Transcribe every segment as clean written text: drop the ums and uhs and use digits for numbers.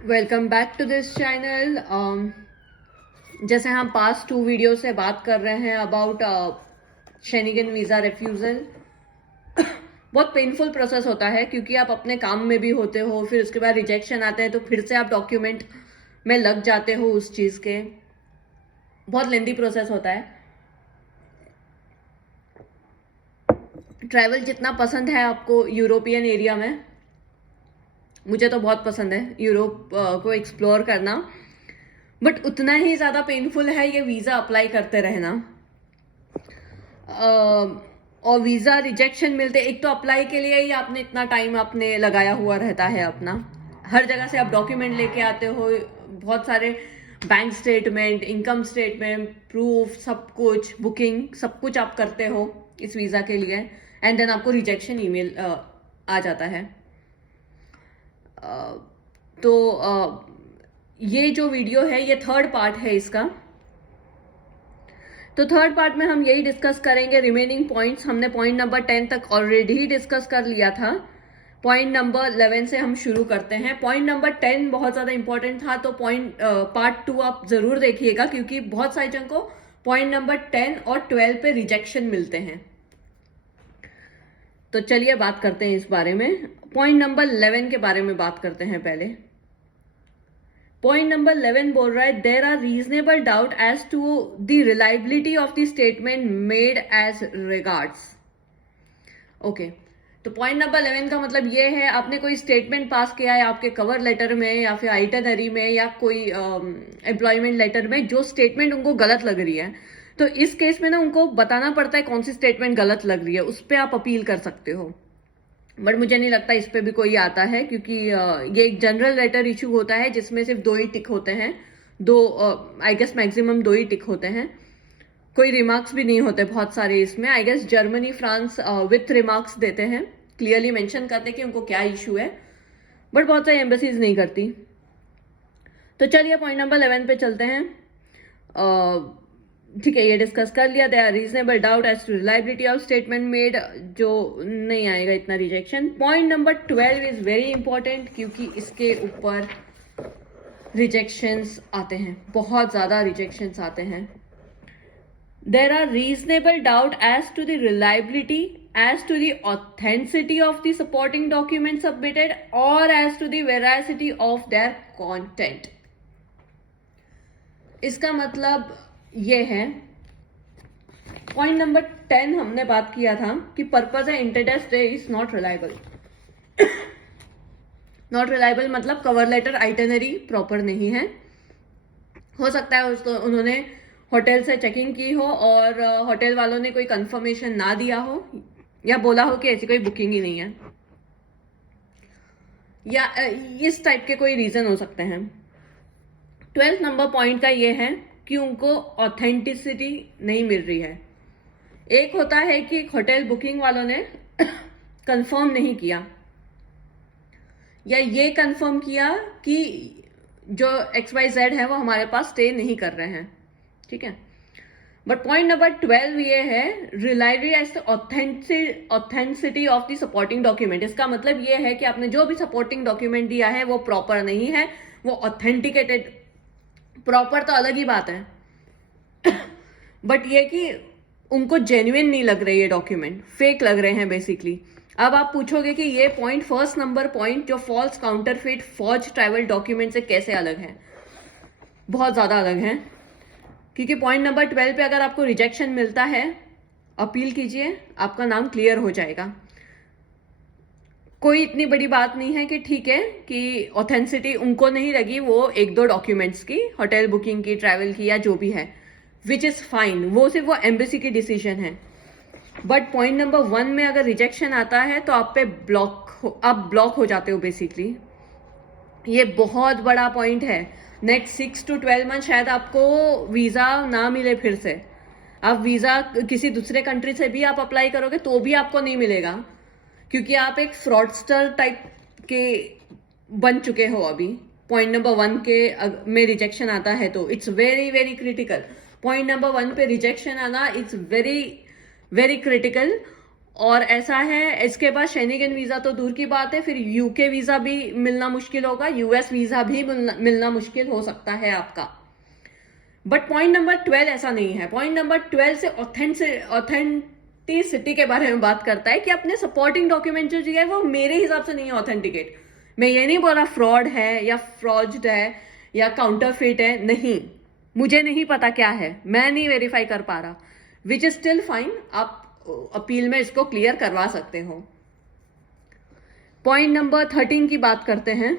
Welcome back to this channel. जैसे हम past 2 video से बात कर रहे हैं अबाउट शेनिगन वीज़ा रिफ्यूज़ल। बहुत पेनफुल प्रोसेस होता है क्योंकि आप अपने काम में भी होते हो, फिर उसके बाद रिजेक्शन आते हैं तो फिर से आप डॉक्यूमेंट में लग जाते हो उस चीज़ के। बहुत लेंदी प्रोसेस होता है। ट्रैवल जितना पसंद है आपको यूरोपियन एरिया में, मुझे तो बहुत पसंद है यूरोप को एक्सप्लोर करना, बट उतना ही ज़्यादा पेनफुल है ये वीज़ा अप्लाई करते रहना। और वीज़ा रिजेक्शन मिलते, एक तो अप्लाई के लिए ही आपने इतना टाइम आपने लगाया हुआ रहता है अपना, हर जगह से आप डॉक्यूमेंट लेके आते हो, बहुत सारे bank statement, income statement, proof, सब कुछ, बुकिंग, सब कुछ आप करते हो इस वीज़ा के लिए, एंड देन आपको रिजेक्शन ईमेल आ जाता है। तो ये जो वीडियो है ये थर्ड पार्ट है इसका। तो थर्ड पार्ट में हम यही डिस्कस करेंगे रिमेनिंग पॉइंट्स। हमने पॉइंट नंबर 10 तक ऑलरेडी ही डिस्कस कर लिया था। पॉइंट नंबर 11 से हम शुरू करते हैं। पॉइंट नंबर 10 बहुत ज़्यादा इंपॉर्टेंट था, तो पार्ट 2 आप ज़रूर देखिएगा क्योंकि बहुत सारे जन को पॉइंट नंबर 10 और 12 पे रिजेक्शन मिलते हैं। तो चलिए बात करते हैं इस बारे में। पॉइंट नंबर 11 के बारे में बात करते हैं पहले। पॉइंट नंबर 11 बोल रहा है there are reasonable doubt as to the reliability of the statement made as regards. Okay, तो पॉइंट नंबर 11 का मतलब ये है, आपने कोई स्टेटमेंट पास किया है आपके कवर लेटर में या फिर आइटनरी में या कोई एम्प्लॉयमेंट लेटर में, जो स्टेटमेंट उनको गलत लग रही है, तो इस केस में ना उनको बताना पड़ता है कौन सी स्टेटमेंट गलत लग रही है, उस पर आप अपील कर सकते हो। बट मुझे नहीं लगता इस पे भी कोई आता है क्योंकि ये एक जनरल लेटर इशू होता है जिसमें सिर्फ 2 ही टिक होते हैं, दो आई गेस मैक्सिमम 2 ही टिक होते हैं, कोई रिमार्क्स भी नहीं होते बहुत सारे इसमें। I guess Germany, France with remarks देते हैं, क्लियरली मेंशन करते कि उनको क्या इशू है, बट बहुत सारी एम्बेसीज नहीं करती। तो चलिए पॉइंट नंबर 11 पे चलते हैं। ठीक है, ये डिस्कस कर लिया। There are reasonable doubt as to reliability of statement made, जो नहीं आएगा इतना rejection. Point number 12 is very important क्योंकि इसके ऊपर रिजेक्शंस आते हैं, बहुत ज्यादा रिजेक्शंस आते हैं। There are reasonable doubt as to the reliability, as to the authenticity of the supporting document submitted or as to the veracity of their content। इसका मतलब ये है, पॉइंट नंबर 10 हमने बात किया था कि पर्पज है interest is not reliable. Not reliable मतलब कवर लेटर आइटनरी प्रॉपर नहीं है। हो सकता है उन्होंने होटल से चेकिंग की हो और होटल वालों ने कोई कंफर्मेशन ना दिया हो या बोला हो कि ऐसी कोई बुकिंग ही नहीं है, या इस टाइप के कोई रीजन हो सकते हैं। 12 नंबर पॉइंट का ये है कि उनको ऑथेंटिसिटी नहीं मिल रही है। एक होता है कि होटल बुकिंग वालों ने कंफर्म नहीं किया या ये कंफर्म किया कि जो XYZ है वो हमारे पास स्टे नहीं कर रहे हैं, ठीक है। बट पॉइंट नंबर 12 ये है reliability as authenticity of the supporting document. इसका मतलब ये है कि आपने जो भी सपोर्टिंग डॉक्यूमेंट दिया है वो प्रॉपर नहीं है, वो ऑथेंटिकेटेड। प्रॉपर तो अलग ही बात है, बट ये कि उनको जेन्युइन नहीं लग रही है डॉक्यूमेंट, फेक लग रहे हैं बेसिकली। अब आप पूछोगे कि ये पॉइंट, फर्स्ट नंबर पॉइंट जो false, counterfeit, forge travel document से कैसे अलग है? बहुत ज्यादा अलग है, क्योंकि पॉइंट नंबर 12 पे अगर आपको रिजेक्शन मिलता है, अपील कीजिए, आपका नाम क्लियर हो जाएगा। कोई इतनी बड़ी बात नहीं है कि ठीक है कि ऑथेंटिसिटी उनको नहीं लगी वो 1-2 डॉक्यूमेंट्स की, होटल बुकिंग की, ट्रैवल की, या जो भी है, विच इज फाइन, वो सिर्फ वो एम्बेसी की डिसीजन है। बट पॉइंट नंबर 1 में अगर रिजेक्शन आता है तो आप पे आप ब्लॉक हो जाते हो बेसिकली। ये बहुत बड़ा पॉइंट है। नेक्स्ट 6 to 12 मंथ शायद आपको वीजा ना मिले फिर से। आप वीजा किसी दूसरे कंट्री से भी आप अप्लाई करोगे तो भी आपको नहीं मिलेगा, क्योंकि आप एक फ्रॉडस्टर टाइप के बन चुके हो अभी। पॉइंट नंबर 1 के में रिजेक्शन आता है तो it's very very critical. Point number 1 पे रिजेक्शन आना इट्स वेरी वेरी क्रिटिकल। और ऐसा है, इसके बाद शेनिगन वीजा तो दूर की बात है, फिर यूके वीजा भी मिलना मुश्किल होगा, यूएस वीजा भी मिलना मुश्किल हो सकता है आपका। बट पॉइंट नंबर 12 ऐसा नहीं है। पॉइंट नंबर 12 से ऑथेंटिसिटी के बारे में बात करता है कि अपने सपोर्टिंग डॉक्यूमेंट जो है वो मेरे हिसाब से नहीं है ऑथेंटिकेट। मैं ये नहीं बोल रहा फ्रॉड है या फ्रॉड है या काउंटरफिट है, नहीं, मुझे नहीं पता क्या है, मैं नहीं वेरीफाई कर पा रहा, विच इज स्टिल फाइन, आप अपील में इसको क्लियर करवा सकते हो। पॉइंट नंबर 13 की बात करते हैं।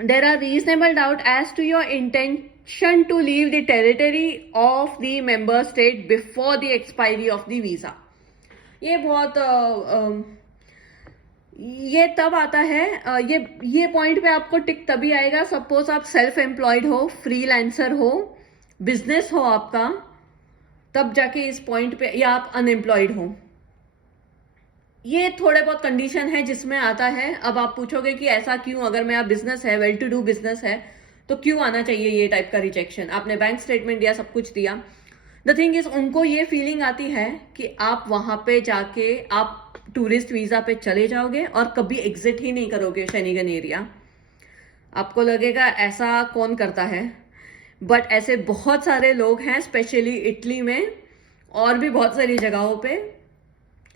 There are reasonable doubt as to your intention to leave the territory of the member state before the expiry of the visa. ये बहुत ये तब आता है, ये पॉइंट पे आपको टिक तभी आएगा सपोज आप सेल्फ एम्प्लॉयड हो, फ्रीलांसर हो, बिजनेस हो आपका, तब जाके इस पॉइंट पे, या आप अनएम्प्लॉयड हो। ये थोड़े बहुत कंडीशन है जिसमें आता है। अब आप पूछोगे कि ऐसा क्यों, अगर मेरा बिजनेस है, वेल टू डू बिजनेस है, तो क्यों आना चाहिए ये टाइप का रिजेक्शन? आपने बैंक स्टेटमेंट दिया, सब कुछ दिया। द थिंग इज, उनको ये फीलिंग आती है कि आप वहां पे जाके आप टूरिस्ट वीजा पे चले जाओगे और कभी एग्जिट ही नहीं करोगे शेनिगन एरिया। आपको लगेगा ऐसा कौन करता है, बट ऐसे बहुत सारे लोग हैं, स्पेशली इटली में और भी बहुत सारी जगहों पे,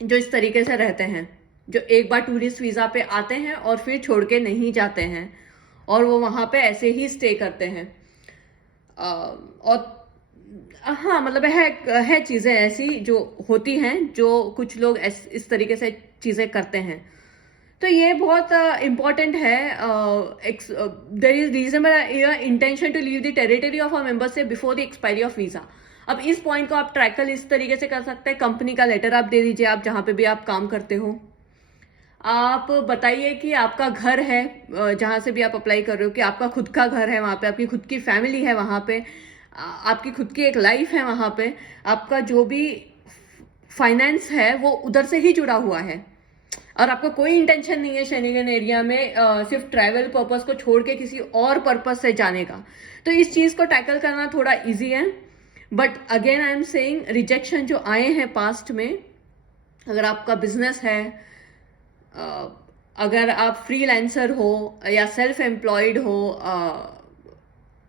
जो इस तरीके से रहते हैं, जो एक बार टूरिस्ट वीजा पे आते हैं और फिर छोड़ के नहीं जाते हैं और वो वहां पे ऐसे ही स्टे करते हैं। और हाँ, मतलब है चीजें ऐसी जो होती हैं, जो कुछ लोग इस तरीके से चीजें करते हैं। तो ये बहुत इंपॉर्टेंट है। There is reasonable intention to leave the territory of a member state before the expiry of visa. अब इस पॉइंट को आप ट्रैकल इस तरीके से कर सकते हैं, कंपनी का लेटर आप दे दीजिए, आप जहां पे भी आप काम करते हो, आप बताइए कि आपका घर है, जहां से भी आप अप्लाई कर रहे हो, कि आपका खुद का घर है वहां पे, आपकी खुद की फैमिली है वहां पे, आपकी खुद की एक लाइफ है वहां पे, आपका जो भी फाइनेंस है वो उधर से ही जुड़ा हुआ है, और आपको कोई इंटेंशन नहीं है शेनिगन एरिया में सिर्फ ट्रैवल पर्पस को छोड़ के किसी और पर्पस से जाने का। तो इस चीज को टैकल करना थोड़ा इजी है। But again I am saying, rejection जो आए हैं पास्ट में, अगर आपका बिजनेस है, अगर आप फ्रीलांसर हो या सेल्फ एम्प्लॉयड हो,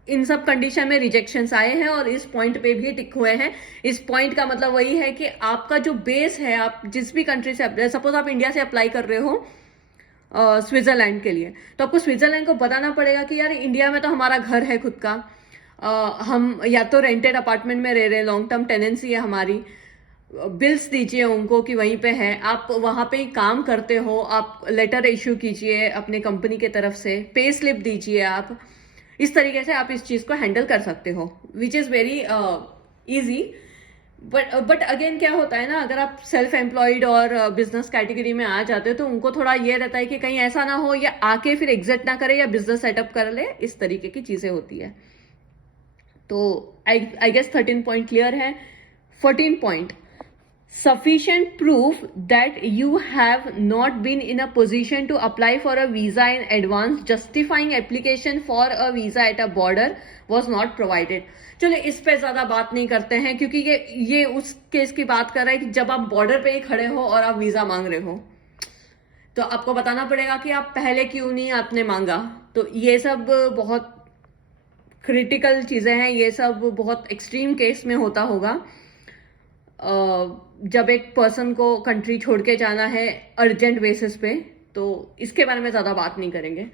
इन सब कंडीशन में रिजेक्शंस आए हैं और इस पॉइंट पे भी टिक हुए हैं। इस पॉइंट का मतलब वही है कि आपका जो बेस है, आप जिस भी कंट्री से, सपोज आप इंडिया से अप्लाई कर रहे हो स्विट्जरलैंड के लिए, तो आपको स्विट्जरलैंड को बताना पड़ेगा कि यार इंडिया में तो हमारा घर है खुद का, हम या तो रेंटेड अपार्टमेंट में रह रहे, लॉन्ग टर्म टेनेंसी है हमारी, बिल्स दीजिए उनको कि वहीं पे है, आप वहां पे ही काम करते हो, आप लेटर इश्यू कीजिए अपने कंपनी के तरफ से, पे स्लिप दीजिए आप। इस तरीके से आप इस चीज को हैंडल कर सकते हो, which is very easy. But again क्या होता है ना, अगर आप सेल्फ एम्प्लॉयड और बिजनेस कैटेगरी में आ जाते हो तो उनको थोड़ा ये रहता है कि कहीं ऐसा ना हो या आके फिर एग्जिट ना करे या बिजनेस सेटअप कर ले, इस तरीके की चीजें होती है। तो आई गेस 13 पॉइंट क्लियर है। 14 point, sufficient proof that you have not been in a position to apply for a visa in advance justifying application for a visa at a border was not provided। चलो इस पे ज्यादा बात नहीं करते हैं, क्योंकि ये उस केस की बात कर रहा है कि जब आप बॉर्डर पे ही खड़े हो और आप वीजा मांग रहे हो, तो आपको बताना पड़ेगा कि आप पहले क्यों नहीं आपने मांगा। तो ये सब बहुत क्रिटिकल चीजें हैं, ये सब बहुत एक्सट्रीम केस में होता होगा, जब एक पर्सन को कंट्री छोड़ के जाना है अर्जेंट बेसिस पे, तो इसके बारे में ज्यादा बात नहीं करेंगे।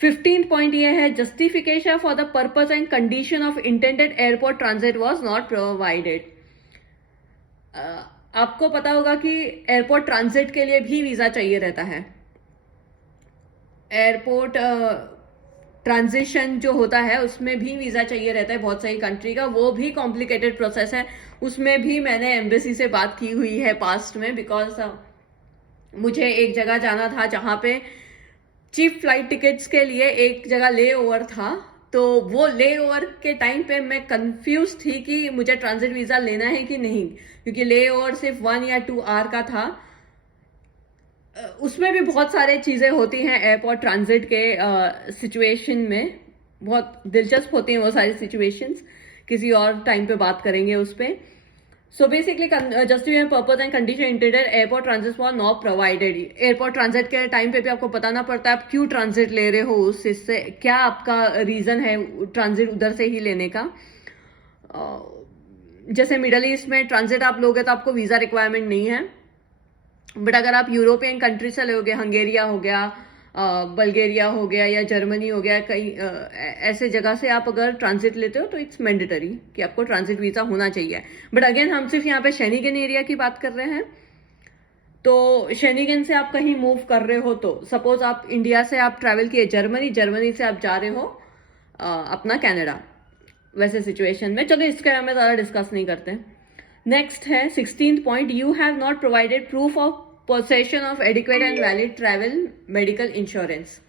15 पॉइंट ये है, justification for the purpose and condition of intended airport transit was not provided. आपको पता होगा कि एयरपोर्ट ट्रांजिट के लिए भी वीजा चाहिए रहता है। एयरपोर्ट ट्रांजिशन जो होता है उसमें भी वीजा चाहिए रहता है बहुत सारी कंट्री का, वो भी कॉम्प्लिकेटेड प्रोसेस है। उसमें भी मैंने एम्बेसी से बात की हुई है पास्ट में, बिकॉज मुझे एक जगह जाना था जहां पे चीप फ्लाइट टिकट्स के लिए एक जगह ले ओवर था, तो वो ले ओवर के टाइम पे मैं कंफ्यूज थी कि मुझे ट्रांजिट वीजा लेना है कि नहीं, क्योंकि ले ओवर सिर्फ 1 या 2 आवर का था। उसमें भी बहुत सारे चीजें होती हैं एयरपोर्ट ट्रांजिट के सिचुएशन में, बहुत दिलचस्प होती हैं वो सारी सिचुएशंस, किसी और टाइम पे बात करेंगे उस पर। So basically, justify purpose and condition intended airport transit was not provided. Airport transit के टाइम पे भी आपको बताना पड़ता है आप क्यों ट्रांजिट ले रहे हो, उससे क्या आपका रीजन है ट्रांजिट उधर से ही लेने का. जैसे मिडल ईस्ट में ट्रांजिट आप लोगे तो आपको वीजा रिक्वायरमेंट नहीं है, बट अगर आप यूरोपियन कंट्री से लोगे, हंगेरिया हो गया, बल्गेरिया हो गया या जर्मनी हो गया, कई ऐसे जगह से आप अगर ट्रांजिट लेते हो तो इट्स मैंडेटरी कि आपको ट्रांजिट वीजा होना चाहिए. बट अगेन हम सिर्फ यहाँ पे शेनिगन एरिया की बात कर रहे हैं. तो शेनिगन से आप कहीं मूव कर रहे हो तो सपोज आप इंडिया से आप ट्रैवल किए जर्मनी, जर्मनी से आप जा रहे हो अपना कनाडा, वैसे सिचुएशन में. चलो इसके बारे में ज़्यादा डिस्कस नहीं करते. नेक्स्ट है 16th point, you have not provided proof of possession of adequate and valid travel medical insurance.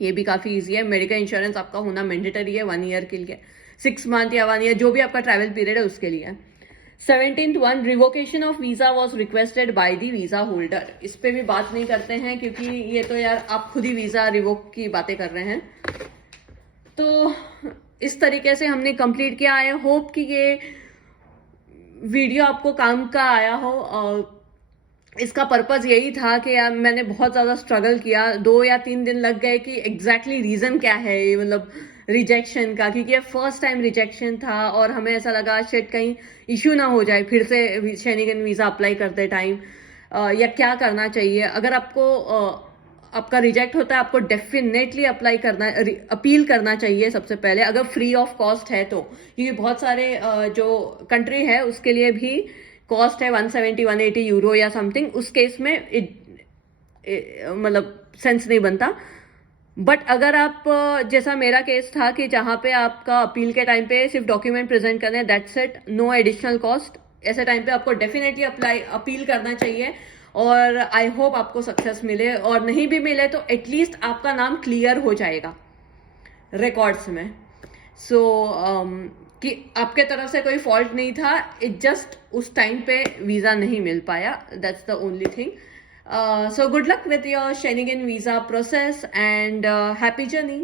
ये भी काफी इजी है. मेडिकल इंश्योरेंस आपका होना मैंडेटरी है 1 ईयर के लिए, 6 मंथ या 1 ईयर जो भी आपका ट्रैवल पीरियड है उसके लिए. 17th one, revocation of visa was requested by the visa holder. इस पे भी बात नहीं करते हैं क्योंकि ये तो यार आप खुद ही वीजा रिवोक की बातें कर रहे हैं. तो इस तरीके से हमने कंप्लीट किया. आई होप कि ये वीडियो आपको काम का आया हो. इसका पर्पज यही था कि यार मैंने बहुत ज़्यादा स्ट्रगल किया, 2 या 3 दिन लग गए कि एग्जैक्टली रीज़न क्या है ये, मतलब रिजेक्शन का, क्योंकि ये फर्स्ट टाइम रिजेक्शन था और हमें ऐसा लगा शायद कहीं इश्यू ना हो जाए फिर से शेनिगन वीज़ा अप्लाई करते टाइम, या क्या करना चाहिए. अगर आपको आपका रिजेक्ट होता है आपको डेफिनेटली अप्लाई करना, अपील करना चाहिए सबसे पहले, अगर फ्री ऑफ कॉस्ट है तो, क्योंकि बहुत सारे जो कंट्री है उसके लिए भी कॉस्ट है 170-180 यूरो या समथिंग. उस केस में मतलब सेंस नहीं बनता. बट अगर आप जैसा मेरा केस था कि जहाँ पे आपका अपील के टाइम पे सिर्फ डॉक्यूमेंट प्रेजेंट करने, that's it, no additional cost, ऐसे टाइम पे आपको डेफिनेटली अपील करना चाहिए. और आई होप आपको सक्सेस मिले, और नहीं भी मिले तो एटलीस्ट आपका नाम क्लियर हो जाएगा रिकॉर्ड्स में. सो कि आपके तरफ से कोई फॉल्ट नहीं था, इट जस्ट उस टाइम पे वीज़ा नहीं मिल पाया, that's the only thing. So good luck with your Schengen visa process and happy journey.